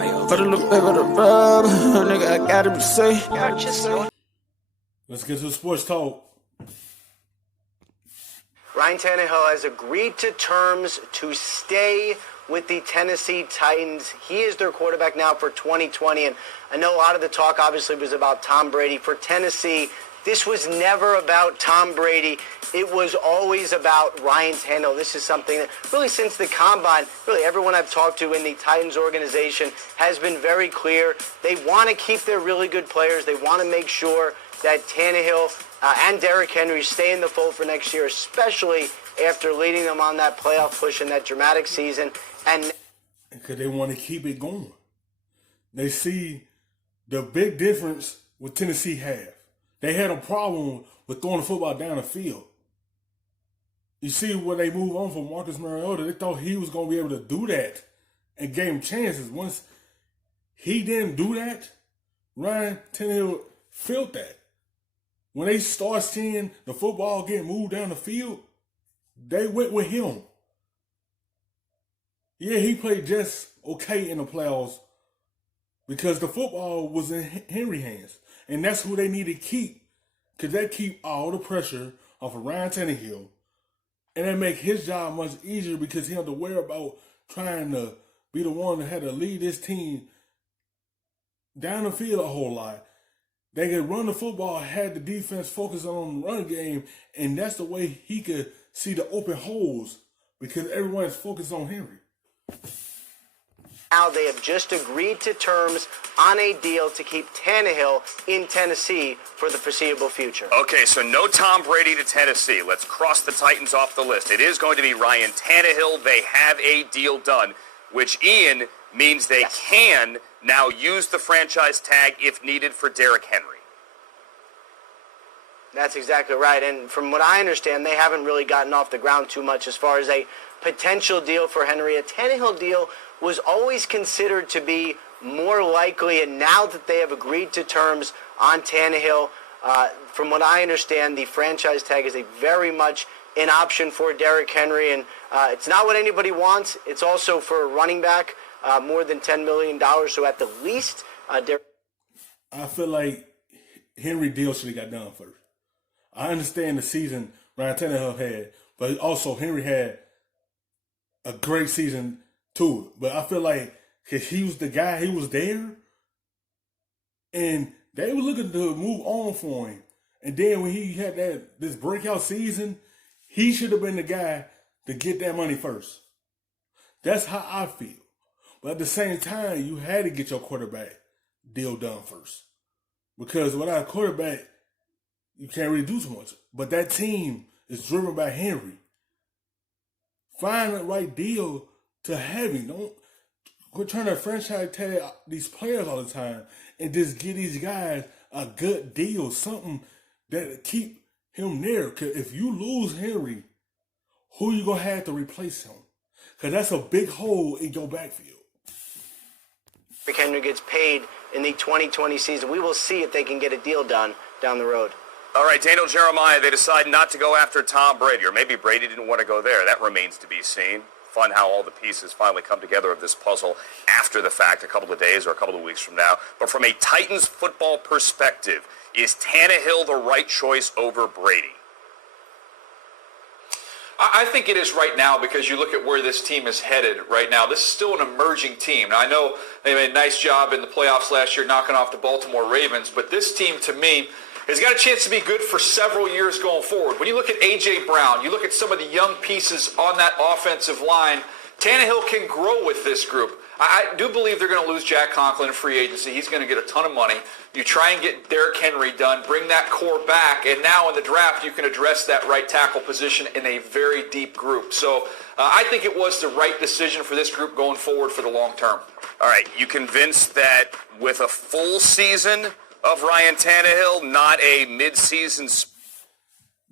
Put a little bit of the rub, nigga, I gotta be safe. Let's get to the sports talk. Ryan Tannehill has agreed to terms to stay with the Tennessee Titans. He is their quarterback now for 2020, and I know a lot of the talk obviously was about Tom Brady. For Tennessee, this was never about Tom Brady. It was always about Ryan Tannehill. This is something that really since the Combine, really everyone I've talked to in the Titans organization has been very clear. They want to keep their really good players. They want to make sure that Tannehill and Derrick Henry stay in the fold for next year, especially after leading them on that playoff push in that dramatic season. And because they want to keep it going. They see the big difference what Tennessee have. They had a problem with throwing the football down the field. You see when they move on from Marcus Mariota, they thought he was going to be able to do that and gave him chances. Once he didn't do that, Ryan Tannehill felt that. When they start seeing the football get moved down the field, they went with him. Yeah, he played just okay in the playoffs because the football was in Henry's hands. And that's who they need to keep, because they keep all the pressure off of Ryan Tannehill. And that make his job much easier because he don't have to worry about trying to be the one that had to lead this team down the field a whole lot. They could run the football, had the defense focus on the run game, and that's the way he could see the open holes because everyone's focused on Henry. now they have just agreed to terms on a deal to keep Tannehill in Tennessee for the foreseeable future. Okay, so no Tom Brady to Tennessee. Let's cross the Titans off the list. It is going to be Ryan Tannehill. They have a deal done, which, Ian, means they can now use the franchise tag if needed for Derrick Henry. That's exactly right. And from what I understand, they haven't really gotten off the ground too much as far as a potential deal for Henry. A Tannehill deal was always considered to be more likely, and now that they have agreed to terms on Tannehill, from what I understand, the franchise tag is a very much an option for Derrick Henry, and it's not what anybody wants. It's also for a running back, more than $10 million, so at the least, Derrick. I feel like Henry deal should have got done first. I understand the season Ryan Tannehill had, but also Henry had a great season too. But I feel like because he was the guy, he was there, and they were looking to move on for him. And then when he had this breakout season, he should have been the guy to get that money first. That's how I feel. But at the same time, you had to get your quarterback deal done first. Because without a quarterback, you can't really do too much. But that team is driven by Henry. Find the right deal to have him. Don't quit trying to franchise tag these players all the time and just give these guys a good deal, something that keep him there. Because if you lose Henry, who you going to have to replace him? Because that's a big hole in your backfield. Henry gets paid in the 2020 season. We will see if they can get a deal done down the road. All right, Daniel Jeremiah, they decide not to go after Tom Brady, or maybe Brady didn't want to go there. That remains to be seen. Fun how all the pieces finally come together of this puzzle after the fact, a couple of days or a couple of weeks from now. But from a Titans football perspective, is Tannehill the right choice over Brady? I think it is right now because you look at where this team is headed right now. This is still an emerging team. Now, I know they made a nice job in the playoffs last year knocking off the Baltimore Ravens, but this team, to me, has got a chance to be good for several years going forward. When you look at A.J. Brown, you look at some of the young pieces on that offensive line, Tannehill can grow with this group. I do believe they're going to lose Jack Conklin in free agency. He's going to get a ton of money. You try and get Derrick Henry done, bring that core back, and now in the draft you can address that right tackle position in a very deep group. So I think it was the right decision for this group going forward for the long term. All right, you convinced that with a full season of Ryan Tannehill, not a mid-season?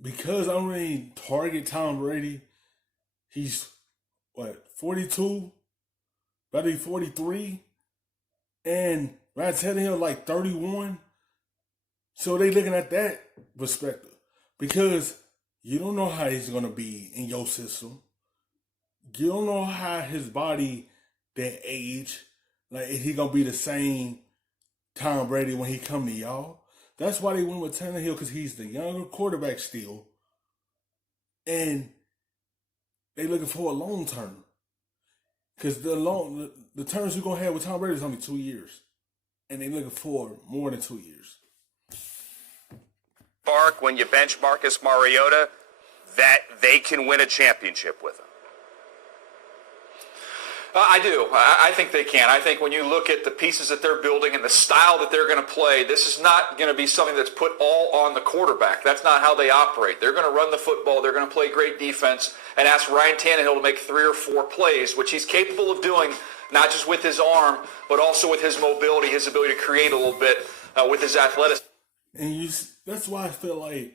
Because I'm really target Tom Brady. He's, 42? About to be 43. And Ryan Tannehill like 31. So they looking at that perspective. Because you don't know how he's going to be in your system. You don't know how his body, that age. Like, is he gonna be the same Tom Brady when he come to y'all? That's why they went with Tannehill, because he's the younger quarterback still, and they looking for a long term. Because the terms we're gonna have with Tom Brady is only 2 years, and they looking for more than 2 years. Park, when you bench Marcus Mariota, that they can win a championship with him. I do. I think they can. I think when you look at the pieces that they're building and the style that they're going to play, this is not going to be something that's put all on the quarterback. That's not how they operate. They're going to run the football. They're going to play great defense and ask Ryan Tannehill to make 3 or 4 plays, which he's capable of doing, not just with his arm, but also with his mobility, his ability to create a little bit with his athleticism. And that's why I feel like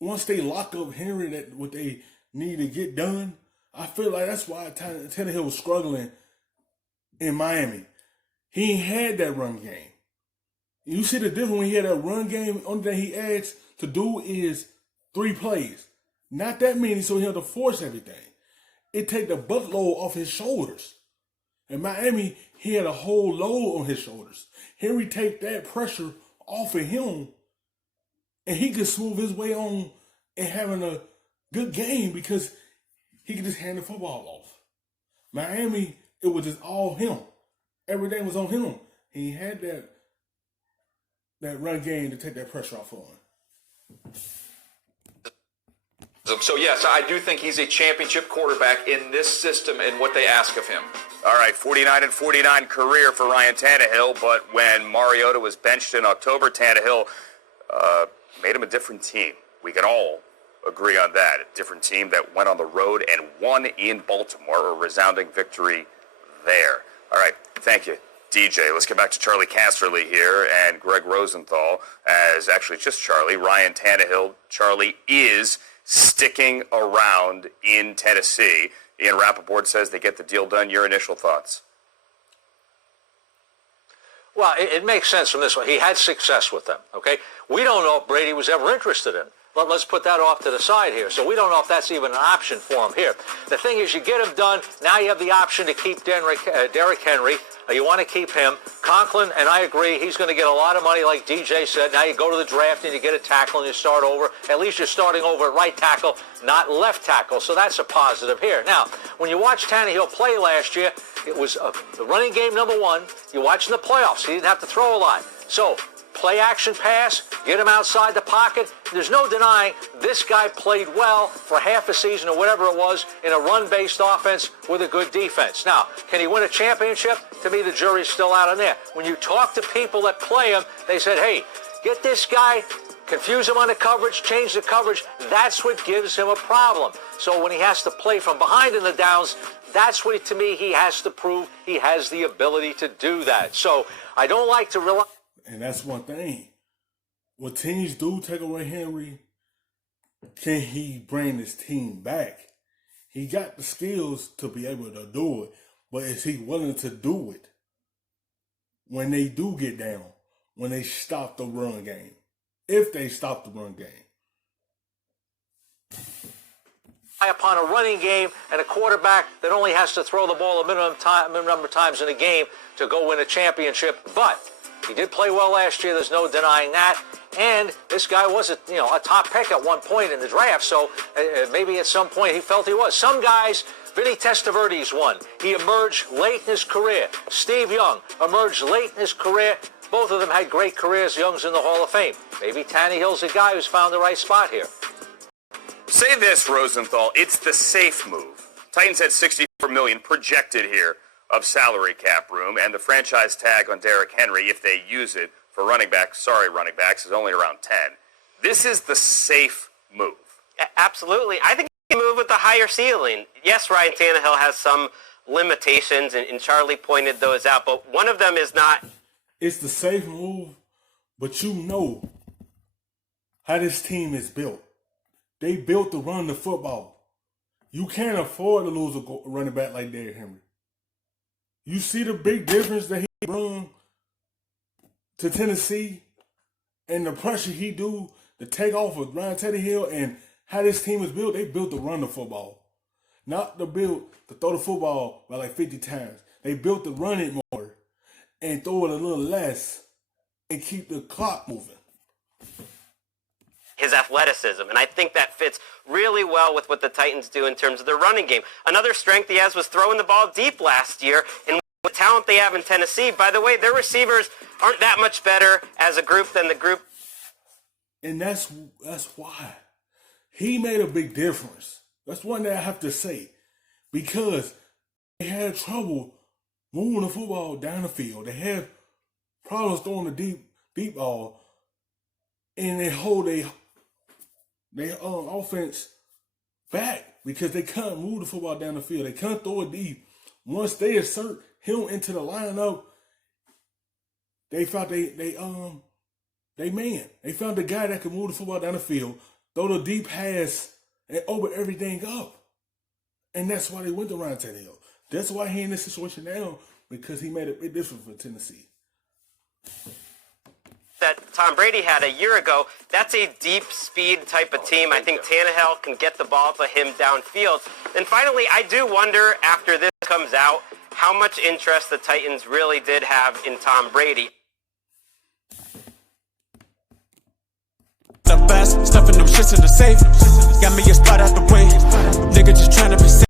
once they lock up Henry, that what they need to get done, I feel like that's why Tannehill was struggling in Miami. He ain't had that run game. You see the difference when he had that run game. Only thing he asked to do is 3 plays. Not that many, so he had to force everything. It take the buttload off his shoulders. In Miami, he had a whole load on his shoulders. Henry take that pressure off of him, and he could smooth his way on and having a good game because he could just hand the football off. Miami, it was just all him. Everything was on him. He had that run game to take that pressure off on. So, yes, I do think he's a championship quarterback in this system and what they ask of him. All right, 49-49 career for Ryan Tannehill, but when Mariota was benched in October, Tannehill made him a different team. We can all agree on that. A different team that went on the road and won in Baltimore, a resounding victory there. All right, thank you, DJ. Let's get back to Charlie Casserly here and Greg Rosenthal, as actually just Charlie. Ryan Tannehill, Charlie, is sticking around in Tennessee. Ian Rappaport says they get the deal done. Your initial thoughts? Well, it makes sense from this one. He had success with them, okay? We don't know if Brady was ever interested in it. Let's put that off to the side here. So we don't know if that's even an option for him here. The thing is, you get him done. Now you have the option to keep Derrick Henry. You want to keep him. Conklin, and I agree, he's going to get a lot of money, like DJ said. Now you go to the draft and you get a tackle and you start over. At least you're starting over at right tackle, not left tackle. So that's a positive here. Now, when you watch Tannehill play last year, it was the running game number 1. You're watching the playoffs. He didn't have to throw a lot. So play action pass, get him outside the pocket. There's no denying this guy played well for half a season or whatever it was in a run-based offense with a good defense. Now, can he win a championship? To me, the jury's still out on there. When you talk to people that play him, they said, hey, get this guy, confuse him on the coverage, change the coverage. That's what gives him a problem. So when he has to play from behind in the downs, that's what, to me, he has to prove he has the ability to do that. So I don't like to rely. And that's one thing. When teams do take away Henry, can he bring his team back? He got the skills to be able to do it, but is he willing to do it when they do get down, when they stop the run game? If they stop the run game. Upon a running game and a quarterback that only has to throw the ball a minimum number of times in a game to go win a championship. But he did play well last year. There's no denying that. And this guy was a top pick at one point in the draft. So maybe at some point he felt he was. Some guys, Vinny Testaverde's one. He emerged late in his career. Steve Young emerged late in his career. Both of them had great careers. Young's in the Hall of Fame. Maybe Tannehill's a guy who's found the right spot here. Say this, Rosenthal. It's the safe move. Titans had $64 million projected here of salary cap room, and the franchise tag on Derrick Henry, if they use it for running backs, is only around 10. This is the safe move. Absolutely. I think you move with the higher ceiling. Yes, Ryan Tannehill has some limitations, and Charlie pointed those out, but one of them is not. It's the safe move, but you know how this team is built. They built to run the football. You can't afford to lose a running back like Derrick Henry. You see the big difference that he brought to Tennessee and the pressure he do to take off with Ryan Tannehill and how this team is built. They built to run the football, not to build to throw the football by like 50 times. They built to run it more. and throw it a little less and keep the clock moving. His athleticism, and I think that fits really well with what the Titans do in terms of their running game. Another strength he has was throwing the ball deep last year, and with the talent they have in Tennessee, by the way, their receivers aren't that much better as a group than the group. And that's why he made a big difference. That's one that I have to say, because they had trouble moving the football down the field. They had problems throwing the deep ball, and they hold their offense back because they can't move the football down the field. They can't throw it deep. Once they insert him into the lineup, they found they man. They found the guy that could move the football down the field, throw the deep pass, and open everything up. And that's why they went to Ryan Tannehill. That's why he's in this situation now, because he made a big difference for Tennessee. That Tom Brady had a year ago, that's a deep speed type of team. I think Tannehill can get the ball to him downfield. And finally, I do wonder, after this comes out, how much interest the Titans really did have in Tom Brady. The best, stuffing them shits in the safe. Got me a spot out the way. Nigga just trying to be safe.